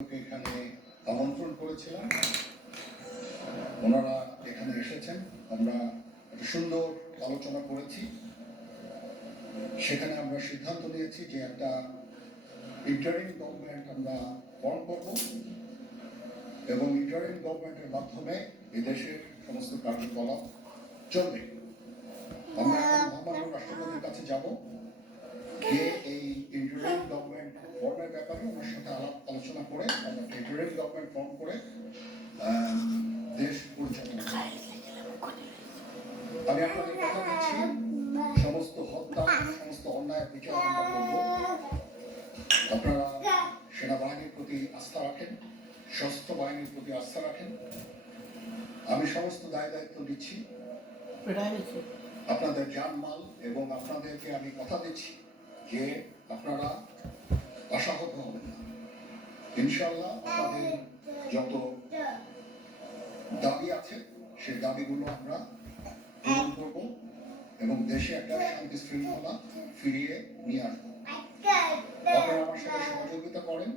এখানে আমন্ত্রণ করেছিলাম, ওনারা এখানে এসেছেন। আমরা একটা সুন্দর আলোচনা করেছি। সেখানে আমরা সিদ্ধান্ত নিয়েছি যে একটা ইন্টারিম গভর্নমেন্ট আমরা ফর্ম করব এবং ইন্টারিম গভর্নমেন্টের মাধ্যমে এই দেশের সমস্ত কার্যকলাপ চলবে। আমরা এখন মহামান্য রাষ্ট্রপতির কাছে যাব, যে এই ইন্টারিম গভর্নমেন্ট ফর্মের ব্যাপারে ওনার সাথে আলোচনা করে আমরা ইন্টারিম গভর্নমেন্ট ফর্ম করে দেশ পরিচালনা করব। আমি আপনাদের কথা দিচ্ছি, সমস্ত হত্যা, সমস্ত অন্যায় বিচার আমরা করব। আপনারা সেনাবাহিনীর প্রতি আস্থা রাখেন, সশস্ত্র বাহিনীর প্রতি আস্থা রাখেন। আমি সমস্ত দায় দায়িত্ব দিচ্ছি, আপনাদের জানমাল, এবং আপনাদেরকে আমি কথা দিচ্ছি যে আপনারা আশাহত হবেন না। ইনশাআল্লাহ আপনাদের যত দাবি আছে সেই দাবিগুলো আমরা পূরণ করব এবং দেশে একটা শান্তি শৃঙ্খলা ফিরিয়ে নিয়ে আসবো। আপনারা আমার সাথে সহযোগিতা করেন।